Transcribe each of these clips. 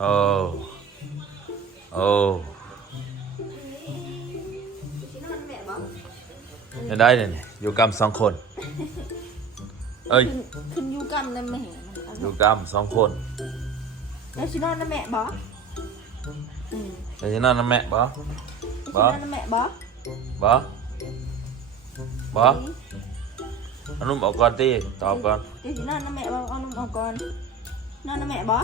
โอ้โอ้ไม่ได้เลยอยู่กรรม2 คนเอ้ยขึ้นอยู่กรรมนั่นแม่อยู่กรรม2 คนแล้วชินอนนั่นแม่บ่แล้วชินอนนั่นแม่บ่นั่นแม่บ่เอานุ่มออกก่อนตีตอบก่อนเดี๋ยวชินอนนั่นแม่บ่เอานุ่มออกก่อนนอนนั่นแม่บ่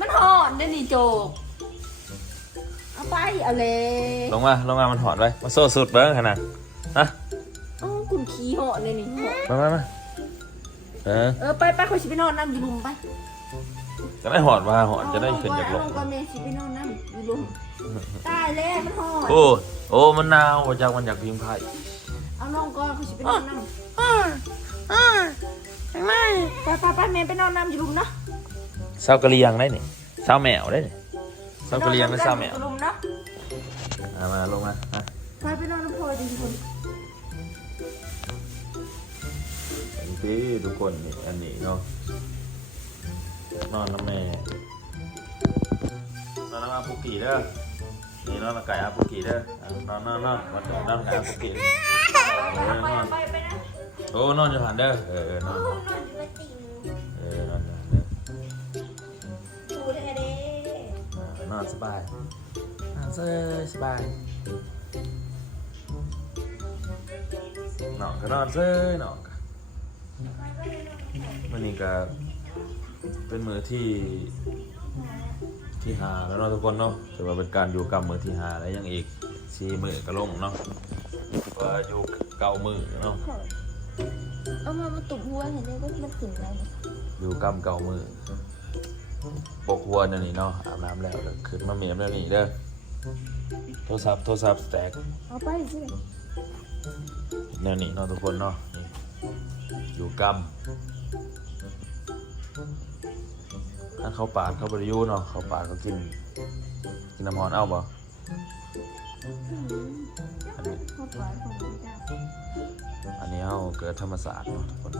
มันหอนได้นี่โจกเอาไปเอาเลยลงมามันหอดไว้มาโซ่สุดเบิ้งขนาดฮะคุณขี้หอนเลยนี่มาไปเขาชิไปนอนน้ำอยู่ลุมไปจะได้หอดมาหอดจะได้ขึ้นจากลงก็เมชิไปนอนน้ำอยู่ลุมตายแล้วมันหอนโอ้มันหนาวจากมันอยากพิงไพ่เอาน้องก่อนเขาชิไปนอนน้ำไม่ไปแม่ไปนอนน้ำอยู่ลุมนะเศร้ากะเลียงได้นี่เศร้าแมวได้นี่เศร้ากะเลียงได้เศร้าแมวมาลงมาไปนอนน้ำพลอยทุกคนทุกคนนี่อันนี้เนาะนอนน้ำแม่นอนน้ำปุกกี้เด้อนี่นอนไก่อาปุกกี้เด้อนอนวันนอนไก่อาปุกกี้โอ้นอนอยู่หันเด้อนอนนอนนอนสบายสบายนอนก็นอนนอนวันนี้ก็เป็นมือที่หาแล้วเนาะทุกคนเนาะถือว่าเป็นการอยู่กับมือที่หาแล้วยังอีก4 มือกระลงเนาะว่าอยู่9 มือเนาะเอามาตุบหัวเห็นไหมก็มันถึงแล้วอยู่กำ9 มือปกหัวนั่นนี่เนาะอาบน้ำแล้วขึ้นมาเมียมแล้วนี่เด้อโทรศัพท์สแต็กเอาไปสินั่นนี่เนาะทุกคนเนาะอยู่กำถ้าเขาปาดเขาบริยูเนาะเขาปาดเขากินน้ำฮอนเอาบ่อันนี้เอาเกิดธรรมศาสตร์เนาะทุกคน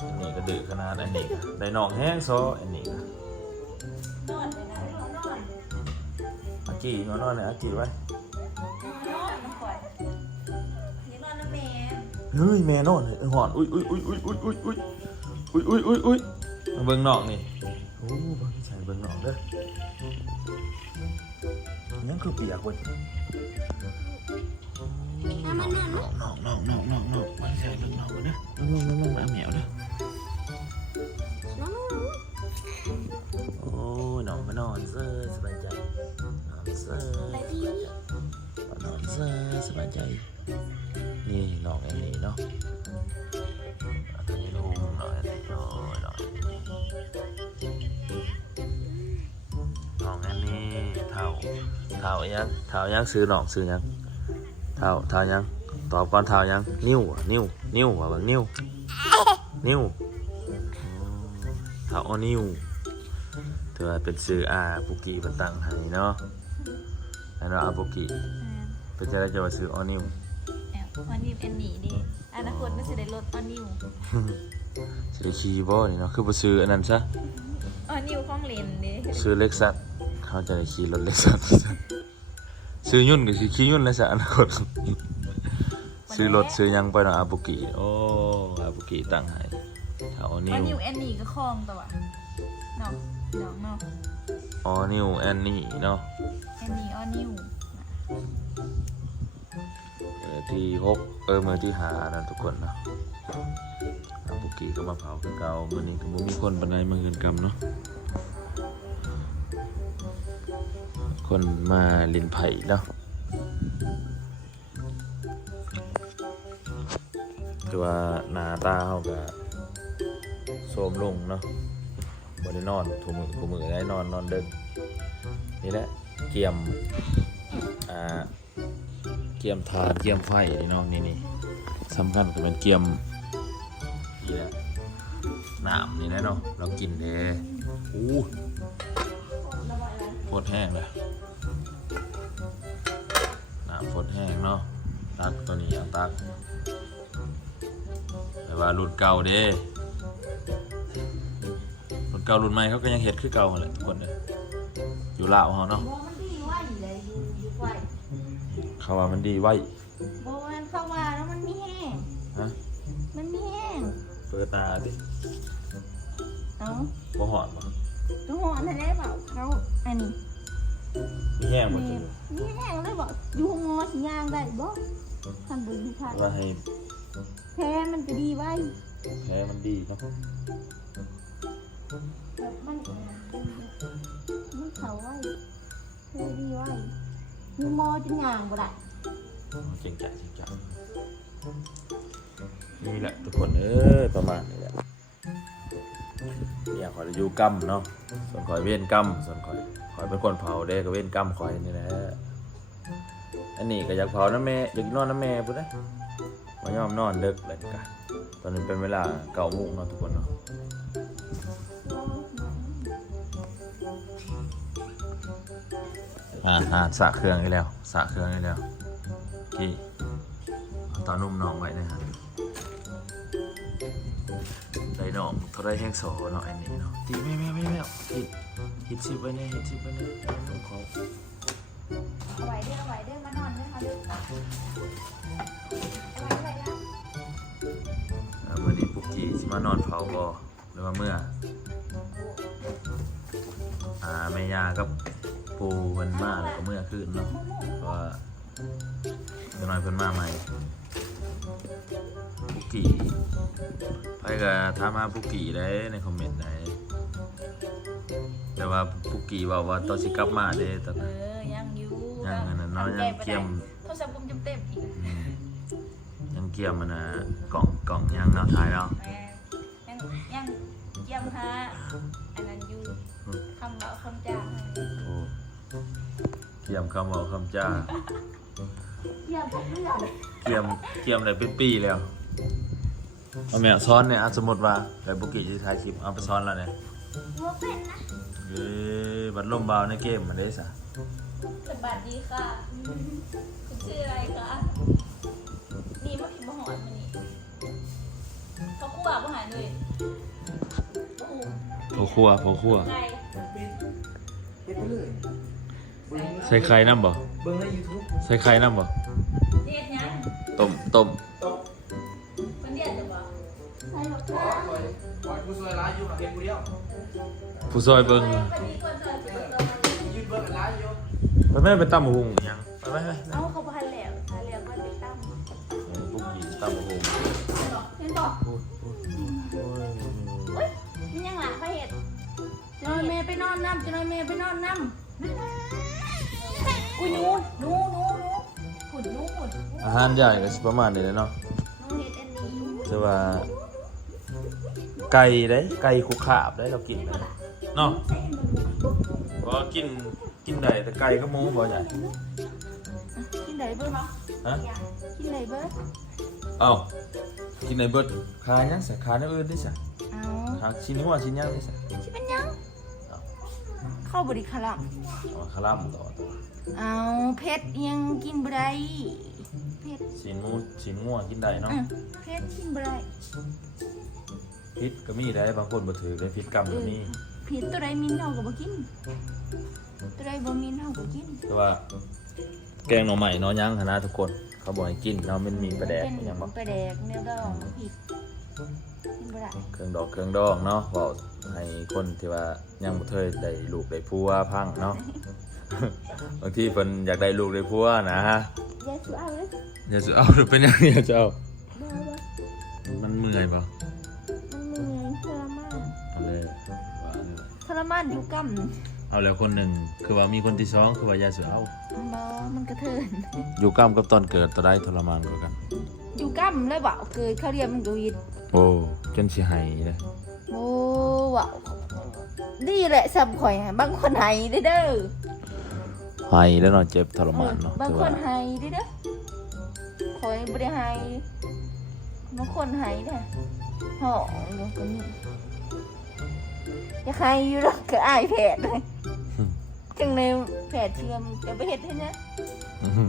อันนี้ก็ดื้อขนาดอันนี้ได้หนองแห้งโซอันนี้อากี้นอนเนี่ยอากี้ไว้เฮ้ยแม่นอนหอนอุ้ยมาเบิ่งนอกนี่โอ้บ่ใส่เบิ่งนอกเด้อยังคือเปียกเว้ยนอกมาใส่เบิ่งนอกกันนะนอกมาแมวเด้อโอ้ยนอนมานอนเซ่อสบายใจนอนเซ่อสบายใจนี่น้องอันนี้เนาะอันนี้ลูกน้องอันนี้น้องอันนี้เท่ายังซื้อน้องซื้อยังเท่ายังตอบก่อนเท่ายังนิ้วว่าบางนิ้วเท่าอ้อนิ้วเธอเป็นซื้อปุกี้เป็นตังให้เนาะแล้วอาปุกี้เป็นจะได้จะมาซื้ออ้อนิ้วออนิวแอนนี่ดิอนาคตมันจะได้ลดออนิวจะได้ขี่บ่นี่เนาะคือไปซื้ออันนั้นซะออนิวข้องเลนดิซื้อเล็กซัสเขาจะได้ขี่รถเล็กซัสซื้อยุ่นก็สิขี่ยุ่นแล้วซะอนาคตซื้อรถซื้อยังไปเนาะอาบุกิโอ้อาบุกิตั้งให้ออนิวแอนนี่ก็คล้องตัวเนาะออนิวแอนนี่เนาะแอนนี่ออนิวที่6มือที่5นะทุกคนเนาะปุกกี้ก็มาเผาคือเก่ามื้อนี้ก็บ่มีคนปานใดมาเฮือนกำเนาะคนมาลินไผ่เนาะแต่ว่าหน้าตาเฮาก็โทรมลงเนาะบ่ได้นอนทุกมื้อได้นอนดึกนี่แหละเกียมทานเกียมไฟนี่น้องนี่สำคัญก็เป็นเกียมนี่แหละน้ำนี่แหละเนาะเรากินเด้โคตรแห้งเลยน้ำโคตรแห้งเนาะตักตัวนี้ตัก แต่ว่ารุ่นเก่าเด้รุ่นเก่ารุ่นใหม่เขาก็ยังเฮ็ดคือเก่าแหละทุกคนเลยอยู่ลาวเฮาเนาะ โบมันดีไว้เลยอยู่ไว้ เขาว่ามันดีไว้ โบมันเข้ามาแล้วมันมีแห้ง ฮะ มันมีแห้ง เปิดตาดิ เอา บ่หอดบ่ ต้องหอนอะไรเปล่าเขาอันนี้ มีแห้งหมด มี เลย มีแห้งเลยบอกอยู่งอสิย่างได้บ่ทำบุญที่ทาน ว่าให้ แพ้มันก็ดีไว้ แพ้มันดีเนาะ แบบมันเขาไว้แพ้ดีไว้อยู่งอจนย่างบ่ได้ เจ๋งใจนี่แหละทุกคนประมาณนี้แหละเนี่ยขอยจะอยู่กำเนาะส่วนขอยเว้นกำส่วนขอยเป็นคนเผาเด้ก็เว้นกำขอยนี่แหละอันนี้ก็อยากเผาน้ำแม่อยากนอนน้ำแม่พุ่นเด้มายอมนอนเลิกเลยกันตอนนี้เป็นเวลา9 โมงเนาะทุกคนเนาะสระเครื่องอีกแล้วสระเครื่องอีกแล้วกี่เอาตอนนุ่มน้องไว้นะฮะได้น้องเขาได้แห้งโสเนาะอันนี้เนาะตีไม่ฮิตชิปไว้เนี่ยน้องเขา เอาไว้เด้อมานอนเด้อค่ะเด้อเอาไว้เด้อ เมื่อนี้ปุกกี้สิมานอนเผาบ่หรือว่าเมื่อแม่ยากับปูเพิ่นมาแล้วก็เมื่อคืนเนาะเพราะว่าจะน้อยเพิ่นมาใหม่ปุกกี้ไปก็ถามหาปุกกี้ได้ในคอมเมนต์ได้แต่ว่าปุกกี้ว่าตอนสิกลับมาเด้ตอนนั้น ยังอยู่ ยังอันนั้นเนาะยังเกี่ยม โทรศัพท์ผมจำเต็มอีก ยังเกี่ยมมันนะกล่องยังเนาะถ่ายเนาะ ยังเยี่ยมฮะอันนั้นอยู่คำว่าคำจาง โอ้เกี่ยมคำบอกคำจ้า เยี่ยมทุกเรื่อง เกี่ยมอะไรเป็นปีแล้วเอาแม่ซ้อนเนี่ยสมมติว่าไก่บุกิจะถ่ายคลิปเอาไปซ้อนแล้วเนี่ย หัวเป็นนะ บัดลมบาวในเกมมันได้สะ สวัสดีค่ะคุณชื่ออะไรคะนี่มาผิดมาหอนมานี่เขาคู่บ่าวมาหาหน่อยโอ้โห พอคั่ว ไง เฮ็ดไปเลย ใส่ไข่น้ำบ่ เบิ่งใน YouTube ใส่ไข่น้ำบ่ เรียกยัง ต้ม ตก มันเรียกจะบอกใช่หรอก ขอซอยผู้ซอยร้ายอยู่หาเฮ็ดผู้เดียว ผู้ซอยเบิ่ง วันนี้ควรจะเปิดตัวมัน ยืนเบิ่งกันร้ายอยู่ ไปแม่ไปตำหุงยังไป เอาเขาพันแล้วพันแล้วก็ไปตั้ม บุกิตำหุง เห็นบอกเฮ้ยนี่ยังหลังไปเห็ดจะนอนเมย์ไปนอนน้ำจะนอนเมย์ไปนอนน้ำอุ้ยหนูขุดหนูขุด อาหารใหญ่ก็สิประมาณนี้เลยเนาะ น้องเห็ดอันนี้ แต่ว่าไก่ได้ไก่คุกขาบได้เรากินได้เนาะเพราะกินได้แต่ไก่ก็หมูบ่ใหญ่ กินไหนเบิ้ลมั้ง ฮะ กินไหนเบิ้ล เอ้ากินในเบิดขายังใส่ขาในอื่นได้ใส่ เอา ขาชิ้นนี้ว่าชิ้นยังได้ใส่ ชิเป็นยังเข้าบริคารัม เอาคาร่ำต่อ เอาเพชรยังกินบไรเพชร ชิ้นหมูชิ้นงัวกินได้เนาะ เพชรกินบไร พิษก็มีได้บางคนบ่ถือได้พิษกรรมก็มี เพชรตัวใดมินเท่ากับบ่กินตัวใดบ่มินเท่ากับกิน แต่ว่าแกงหน่อใหม่เนาะยังคณะทุกคนเขาบอกให้กินเนาะมันมีประแดกยังบ่ ปลาแดกแนวดองผิดกินบไร เครื่องดองเนาะเว้าให้คนที่ว่ายังบ่เคยได้ลูกได้ผัวพังเนาะ บางทีเพิ่นอยากได้ลูกได้ผัวนะฮะ ยายสุเอาเลย อย่าจะเอาหรือเป็นยังไงจะเอา บ่ มันเมื่อยป่ะ มันเหนื่อยทรมาน เอาเลยว่าเลย ทรมานอยู่ก เอาแล้วคนหนึ่งคือว่ามีคนที่สองคือว่าอย่าเสือเอา ำบ่มันกระเทิน อยู่กล้ามกับตอนเกิดตอนได้ทรมานกว่ากัน อยู่กำเลยบ่เกิดเขาเรียนมันก็วิด โอ้จนสิหายเลย โอ้ว้าวนี่แหละสำข่อยฮะบางคนให้เด้อเด้อ หายแล้วเนาะเจ็บทรมานเนาะ บาง แต่ ค ว่าน ให้เด้อเด้อข่อยบ่ได้ให้บางคนให้เด้อห้องเดี๋ยวก็มีจะให้อยู่ดอกก็อายแผดเลยจังในแผดเชื่อมจะไปเฮ็ดให้นะ อื้อหือ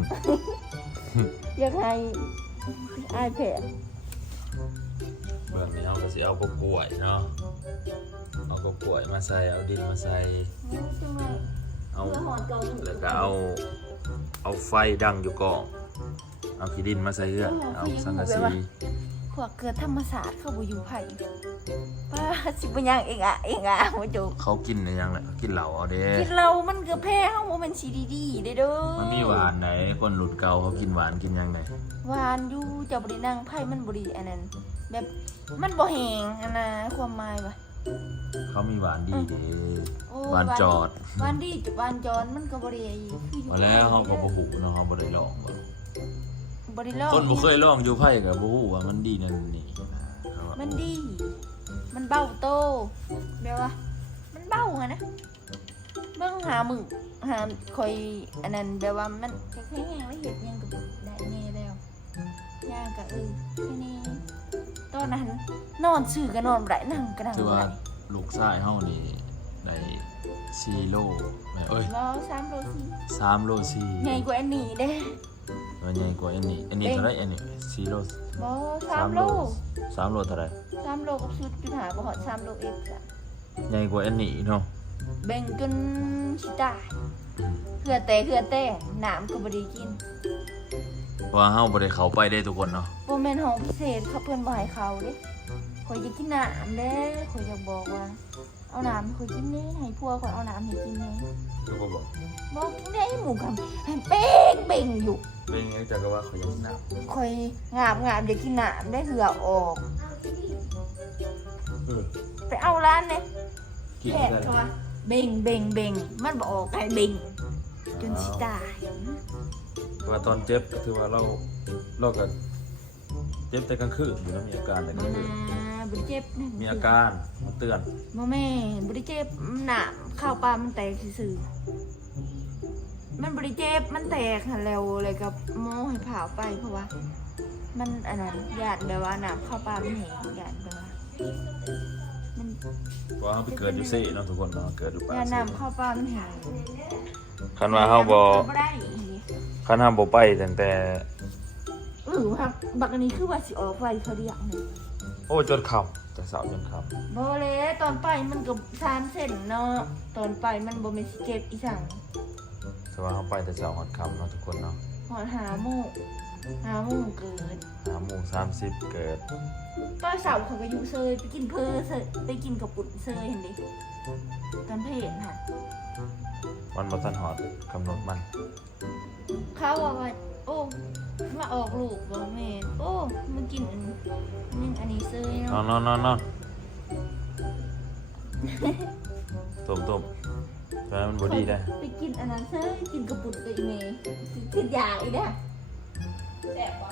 อยากให้อายแผด เบื้องนี้เอาก็สิเอากกล้วยเนาะเอากกล้วยมาใส่เอาดินมาใส่ จังเลย เอา เพื่อหอนเก่า แล้วก็เอาไฟดังอยู่กองเอาขี้ดินมาใส่เฮือนเอาสังกะสี พวกเกิดธรรมศาสตร์เข้าบ่อยู่ไผป้าสิบ่ยังเองอ่ะบ่จุ เขากินในยังแหละกินเหล้าเอาเด้ กินเรามันก็แพ้เฮาบ่แม่นสิดีๆเด้อเด้อ มันมีหวานไหนคนหลุดเก่าเขากินหวานกินยังไง หวานอยู่เจ้าบ่ได้นั่งไผมันบ่ดีอันนั้นแบบมันบ่แห้งอันน่ะความหมายว่า เขามีหวานดีเด้ โอ้ หวานจอด หวานดีจุหวานจอนมันก็บ่ได้คืออยู่ มาแล้วเขาก็บ่ฮู้เนาะเขาบ่ได้ลองบ่ บ่ได้ลอง คนบ่เคยลองอยู่ไผก็บ่ฮู้ว่ามันดีนั่นนี่ มันดี มันเบาโตแบบว่า มันเบาอะนะเบิ่งหามึงหาคอยอันนั้นแบบว่ามันแค่แห้งแล้วเฮ็ดหยังก็ได้แน่แล้วย่างก็แค่นี้ตอนนั้นนอนซื่อก็นอนบ่ได้นั่งก็นั่ง คือ บ่ ว่า ได้ ลูกชายเฮานี่ได้4โลแม่เอ้ย แล้ว3โลสิ 3โล ใหญ่กว่าอันนี้เด้ 4มันใหญ่กว่าอันนี้อันนี้เท่าไหร่อันนี้4โล บ่3โล 3โลเท่าไหร่ 3โลกับสุดจุดหาบ่ฮอด3โลเอ็ดจ้ะ ใหญ่กว่าอันนี้เนาะ แบ่งจนสิตาย อืม เหือแต่น้ำก็บ่ได้กิน เพราะว่าเฮาบ่ได้เข้าไปได้ทุกคนเนาะ บ่แม่นห้องพิเศษเขาเพิ่นบ่ให้เข้าเด้ข่อยอยากกินน้ำเด้ข่อยอยากบอกว่า เอาน้ำให้ข่อยกินเด้ให้ผัวข่อยเอาน้ำให้กินเด้ คือบ่บอก บอกกินได้หมู่กันให้เป่งอยู่ เป็นไงจักก็ว่าเขาอยากกินน้ำ ข่อยงาบอยากกินน้ำได้เหือออก ไปเอาร้านเนี่ย กิน แพทย์ ได้ เขาว่าเบ่งมันบ่ออกให้เบ่งจนสิตาย ว่าตอนเจ็บก็คือว่าเราก็เจ็บแต่กลางคืนอยู่แล้วมีอาการแต่ก บ่ ลางคื นานบ่ได้เจ็บนะ มีอาการมันเตือน บ่แม่นบ่ได้เจ็บน้ำข้าวปลามันแตกซื่อๆมันบ่ได้เจ็บมันแตกหั่นแล้วเลยกับหมอให้ผ่าไปเพราะว่า มันอันนั้นญาติแบบว่าน้ำข้าวปลามันแห้งญาติแบบว่ามัน เพราะว่าเขาไปเกิดอยู่เซ่เนาะทุกคนเนาะเกิดอยู่ป่า ญาติ เซ่ น้ำข้าวปลามันแห้ง คันว่าเฮาบ่ ได้ คันเฮาบ่ไปตั้งแต่ ครับบักอันนี้คือว่าสิออกไฟเขาเดียวนี่ โอ้จนค่ำแต่เช้าจนค่ำ บ่เลยตอนไปมันก็3เส้นเนาะตอนไปมันบ่แม่นสิเก็บอีสัง แต่ว่าเฮาไปแต่เช้าฮอดค่ำเนาะทุกคนเนาะ หอดหาโมงเกิด 5:30เกิด ตอนเสาร์เขาก็อยู่เซยไปกินเพอเซยไปกินกับปุ่นเซยเห็นดิตอนเพลนค่ะ มันบ่ทันฮอดกำหนดมัน เขาบอกว่าโอ้มาออกลูกบ่แม่นโอ้มากินอันนี้เซย นอ เนาะ นต้มแต่มันบ่ดีได้ ไปกินอันนั้นเซยกินกับปุ่นกับอีเมย์กินยาอีกเด้อแซ่บบ่